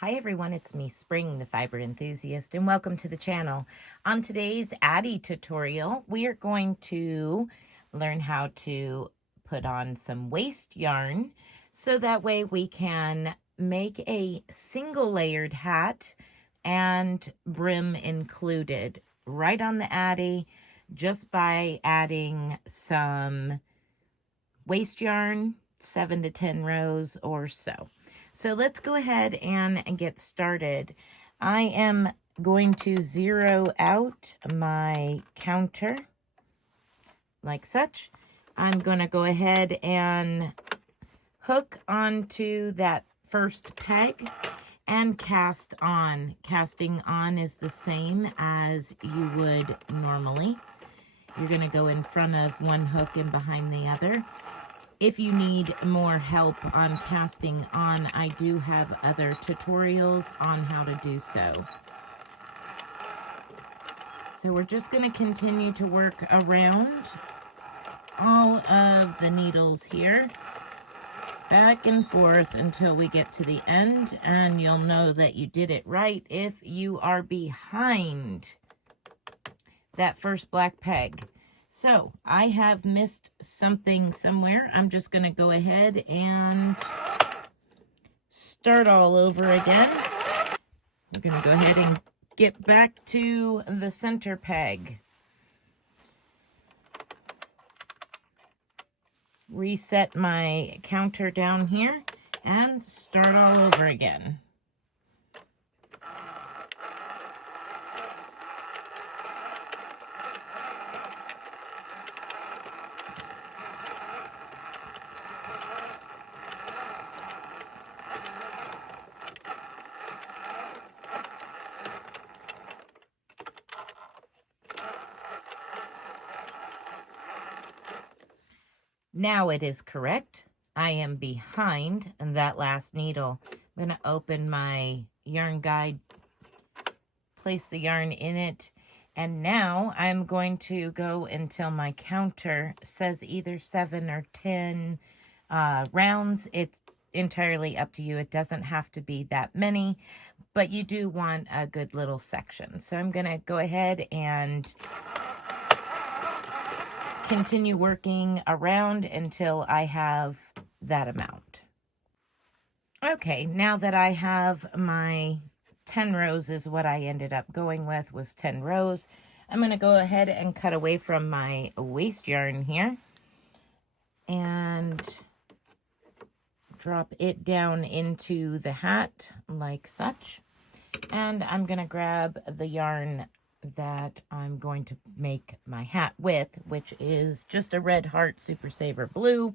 Hi everyone, it's me, Spring, the fiber enthusiast, and welcome to the channel. On today's Addi tutorial, we are going to learn how to put on some waste yarn so that way we can make a single layered hat and brim included right on the Addi just by adding some waste yarn, 7 to 10 rows or so. So let's go ahead and get started. I am going to zero out my counter like such. I'm going to go ahead and hook onto that first peg and cast on. Casting on is the same as you would normally. You're going to go in front of one hook and behind the other. If you need more help on casting on, I do have other tutorials on how to do so. So we're just going to continue to work around all of the needles here, back and forth until we get to the end, and you'll know that you did it right if you are behind that first black peg. So I have missed something somewhere. I'm just going to go ahead and start all over again. I'm going to go ahead and get back to the center peg. Reset my counter down here and start all over again. Now it is correct. I am behind that last needle. I'm going to open my yarn guide, place the yarn in it, and now I'm going to go until my counter says either 7 or 10 rounds. It's entirely up to you. It doesn't have to be that many, but you do want a good little section. So I'm going to go ahead and continue working around until I have that amount. Okay, now that I have my 10 rows is what I ended up going with, was 10 rows. I'm going to go ahead and cut away from my waste yarn here and drop it down into the hat like such. And I'm going to grab the yarn that I'm going to make my hat with, which is just a Red Heart Super Saver Blue.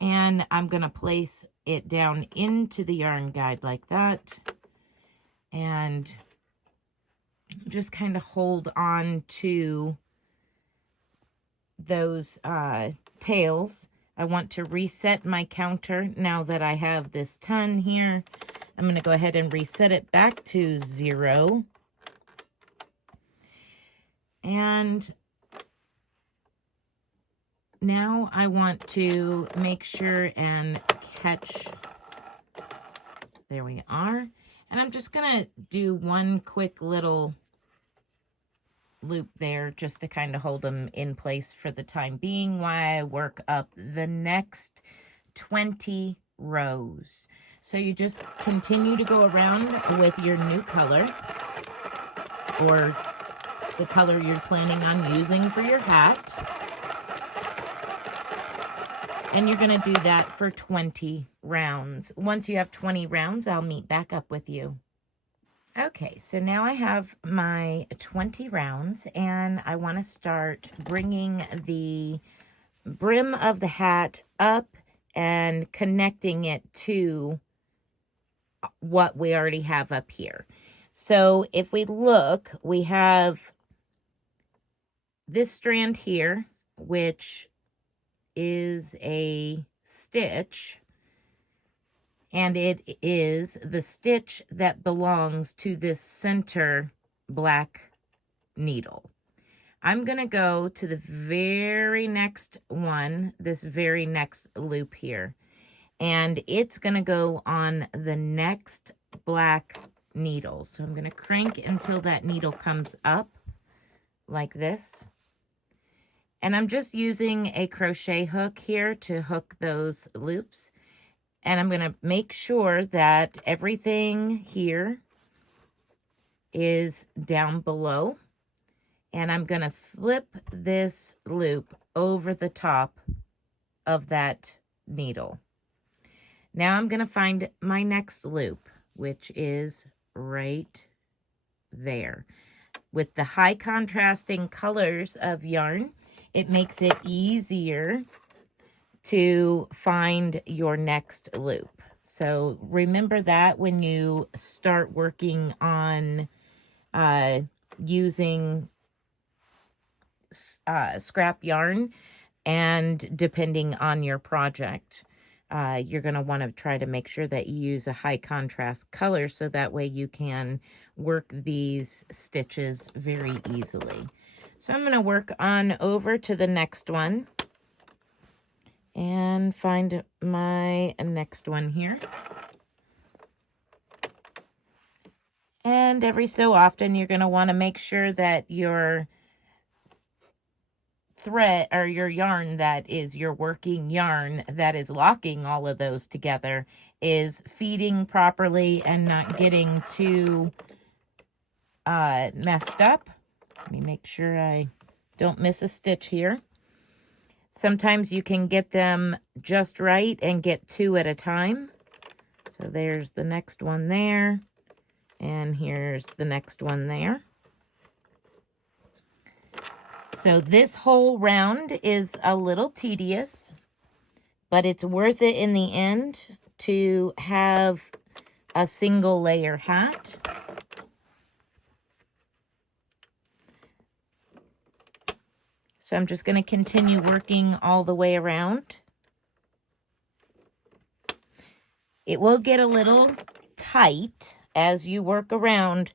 And I'm going to place it down into the yarn guide like that. And just kind of hold on to those tails. I want to reset my counter now that I have this ton here. I'm going to go ahead and reset it back to 0. And now I want to make sure and catch, there we are. And I'm just going to do one quick little loop there just to kind of hold them in place for the time being while I work up the next 20 rows. So you just continue to go around with your new color or the color you're planning on using for your hat. And you're going to do that for 20 rounds. Once you have 20 rounds, I'll meet back up with you. Okay, so now I have my 20 rounds, and I want to start bringing the brim of the hat up and connecting it to what we already have up here. So if we look, we have this strand here, which is a stitch, and it is the stitch that belongs to this center black needle. I'm going to go to the very next one, this very next loop here, and it's going to go on the next black needle. So I'm going to crank until that needle comes up like this. And I'm just using a crochet hook here to hook those loops. And I'm going to make sure that everything here is down below. And I'm going to slip this loop over the top of that needle. Now I'm going to find my next loop, which is right there. With the high contrasting colors of yarn, it makes it easier to find your next loop. So remember that when you start working on using scrap yarn, and depending on your project, you're going to want to try to make sure that you use a high contrast color so that way you can work these stitches very easily. So I'm going to work on over to the next one and find my next one here. And every so often you're going to want to make sure that your thread or your yarn that is your working yarn that is locking all of those together is feeding properly and not getting too messed up. Let me make sure I don't miss a stitch here. Sometimes you can get them just right and get two at a time. So there's the next one there, and here's the next one there. So this whole round is a little tedious, but it's worth it in the end to have a single layer hat. So I'm just going to continue working all the way around. It will get a little tight as you work around,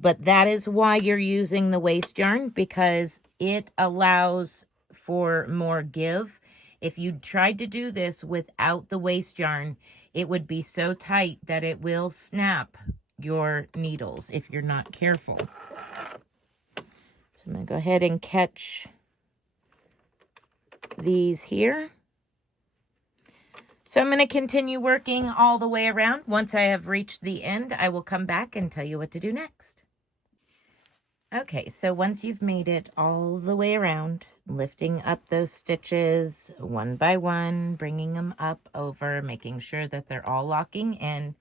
but that is why you're using the waste yarn, because it allows for more give. If you tried to do this without the waste yarn, it would be so tight that it will snap your needles if you're not careful. So I'm going to go ahead and catch these here. So I'm going to continue working all the way around. Once I have reached the end, I will come back and tell you what to do next. Okay, so once you've made it all the way around, lifting up those stitches one by one, bringing them up over, making sure that they're all locking in,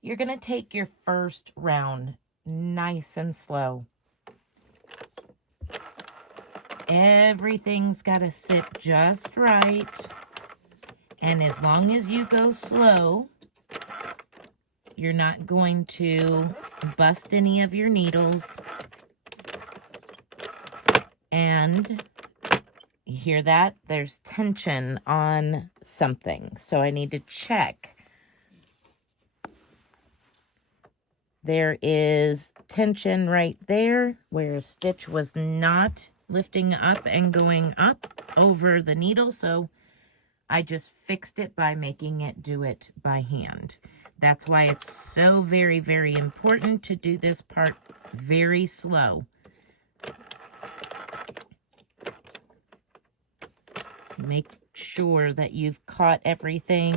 you're going to take your first round nice and slow. Everything's got to sit just right. And as long as you go slow, you're not going to bust any of your needles. And you hear that? There's tension on something. So I need to check. There is tension right there where a stitch was not lifting up and going up over the needle. So I just fixed it by making it do it by hand. That's why it's so very, very important to do this part very slow. Make sure that you've caught everything.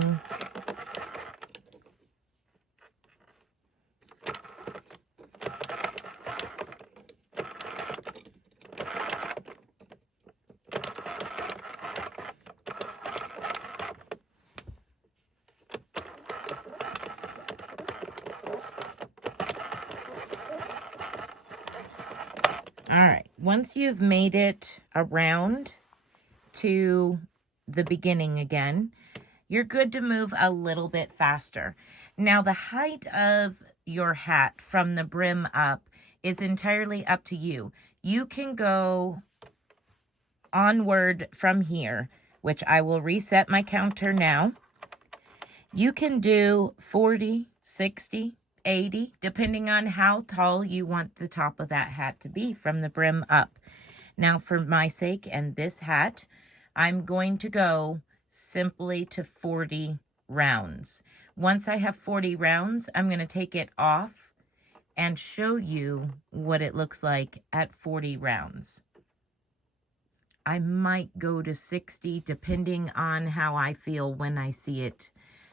All right, once you've made it around to the beginning again, you're good to move a little bit faster. Now, the height of your hat from the brim up is entirely up to you. You can go onward from here, which I will reset my counter now. You can do 40, 60, 80, depending on how tall you want the top of that hat to be from the brim up. Now, for my sake and this hat, I'm going to go simply to 40 rounds. Once I have 40 rounds, I'm going to take it off and show you what it looks like at 40 rounds. I might go to 60 depending on how I feel when I see it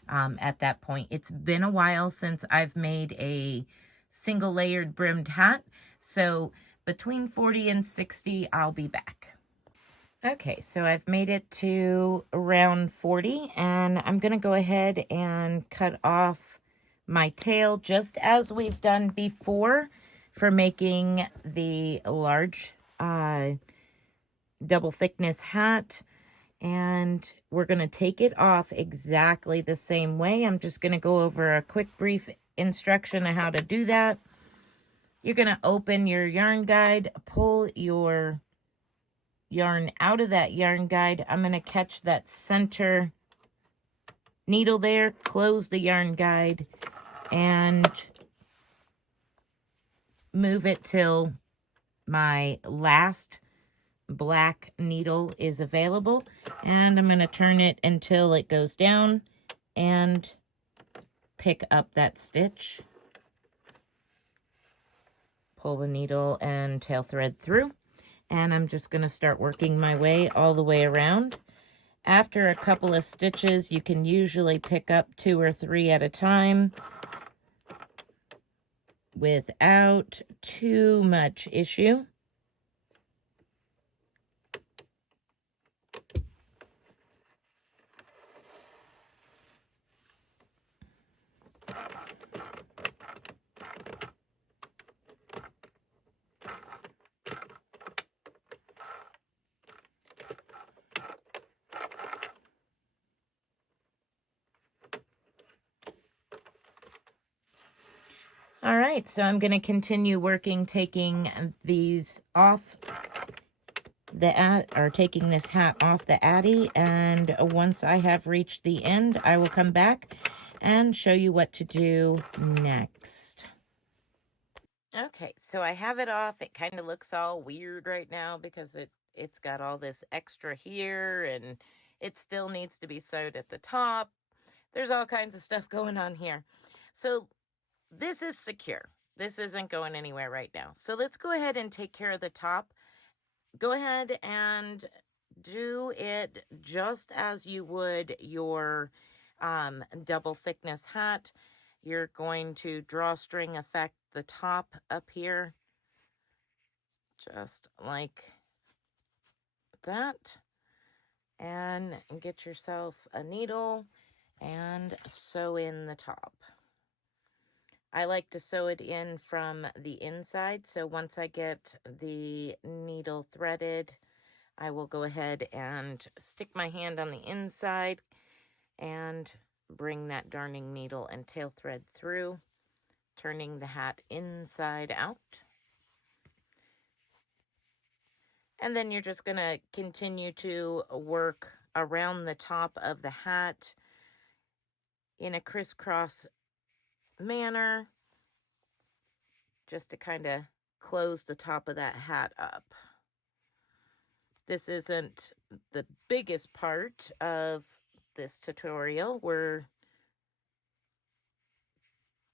at that point. It's been a while since I've made a single layered brimmed hat, so between 40 and 60 I'll be back. Okay, so I've made it to around 40, and I'm going to go ahead and cut off my tail just as we've done before for making the large double thickness hat. And we're going to take it off exactly the same way. I'm just going to go over a quick brief instruction on how to do that. You're going to open your yarn guide, pull your yarn out of that yarn guide. I'm going to catch that center needle there, close the yarn guide, and move it till my last black needle is available, and I'm going to turn it until it goes down and pick up that stitch. Pull the needle and tail thread through, and I'm just going to start working my way all the way around. After a couple of stitches, you can usually pick up 2 or 3 at a time without too much issue. All right, so I'm going to continue working, taking these off taking this hat off the Addi, and once I have reached the end, I will come back and show you what to do next. Okay, so I have it off. It kind of looks all weird right now because it's got all this extra here, and it still needs to be sewed at the top. There's all kinds of stuff going on here. So this is secure. This isn't going anywhere right now. So let's go ahead and take care of the top. Go ahead and do it just as you would your double thickness hat. You're going to drawstring effect the top up here, just like that, and get yourself a needle and sew in the top. I like to sew it in from the inside, so once I get the needle threaded, I will go ahead and stick my hand on the inside and bring that darning needle and tail thread through, turning the hat inside out. And then you're just going to continue to work around the top of the hat in a crisscross manner, just to kind of close the top of that hat up. This isn't the biggest part of this tutorial. We're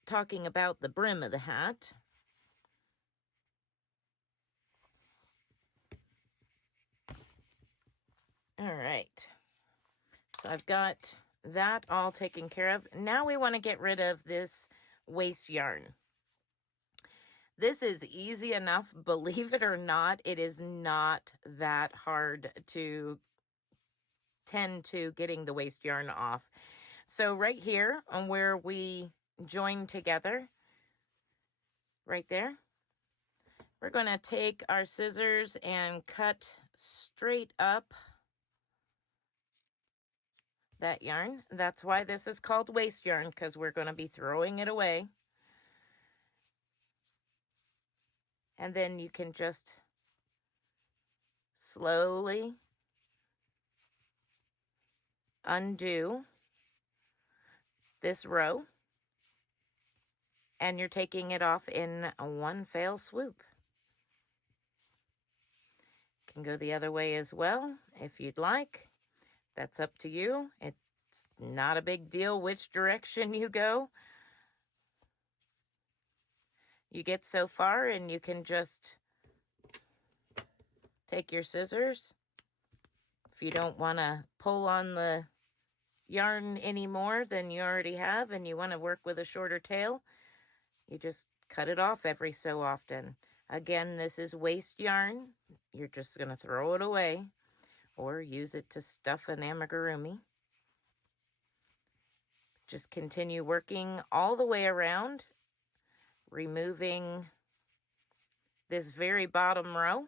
talking about the brim of the hat. All right, so I've got that all taken care of. Now we want to get rid of this waste yarn. This is easy enough, believe it or not. It is not that hard to tend to getting the waste yarn off. So right here on where we join together, right there, we're going to take our scissors and cut straight up that yarn. That's why this is called waste yarn, because we're going to be throwing it away. And then you can just slowly undo this row, and you're taking it off in one fell swoop. You can go the other way as well if you'd like. That's up to you. It's not a big deal which direction you go. You get so far and you can just take your scissors. If you don't want to pull on the yarn anymore than you already have and you want to work with a shorter tail, you just cut it off every so often. Again, this is waste yarn. You're just going to throw it away or use it to stuff an amigurumi. Just continue working all the way around, removing this very bottom row.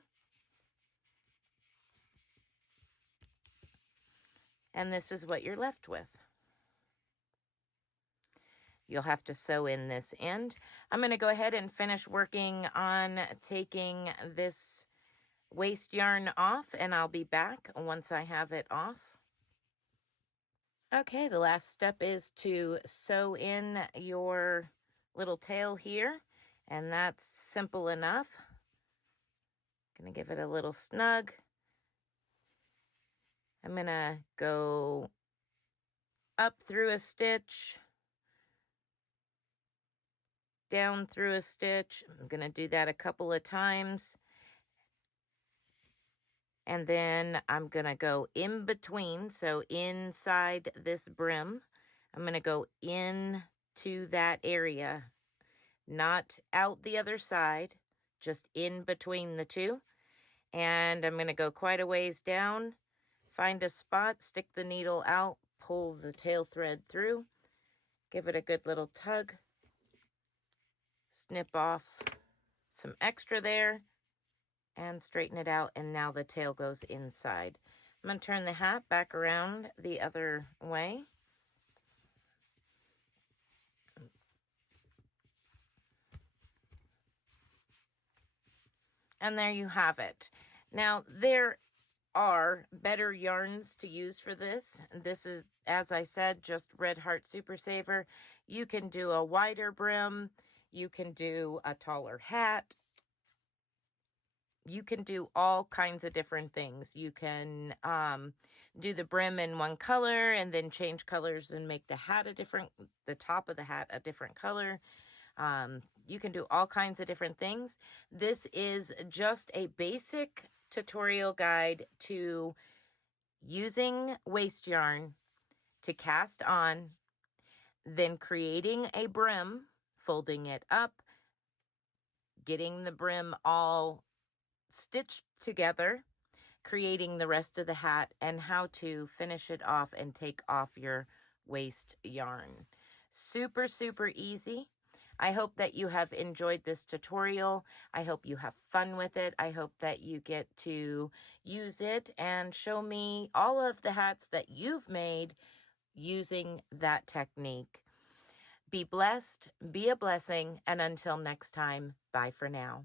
And this is what you're left with. You'll have to sew in this end. I'm going to go ahead and finish working on taking this waste yarn off, and I'll be back once I have it off. Okay, the last step is to sew in your little tail here, and that's simple enough. Gonna give it a little snug. I'm gonna go up through a stitch, down through a stitch. I'm gonna do that a couple of times. And then I'm gonna go in between, so inside this brim, I'm gonna go into that area, not out the other side, just in between the two. And I'm gonna go quite a ways down, find a spot, stick the needle out, pull the tail thread through, give it a good little tug, snip off some extra there, and straighten it out, and now the tail goes inside. I'm going to turn the hat back around the other way. And there you have it. Now, there are better yarns to use for this. This is, as I said, just Red Heart Super Saver. You can do a wider brim. You can do a taller hat. You can do all kinds of different things. You can do the brim in one color and then change colors and make the hat the top of the hat a different color. You can do all kinds of different things. This is just a basic tutorial guide to using waste yarn to cast on, then creating a brim, folding it up, getting the brim all stitched together, creating the rest of the hat, and how to finish it off and take off your waste yarn. Super, super easy. I hope that you have enjoyed this tutorial. I hope you have fun with it. I hope that you get to use it and show me all of the hats that you've made using that technique. Be blessed, be a blessing, and until next time, bye for now.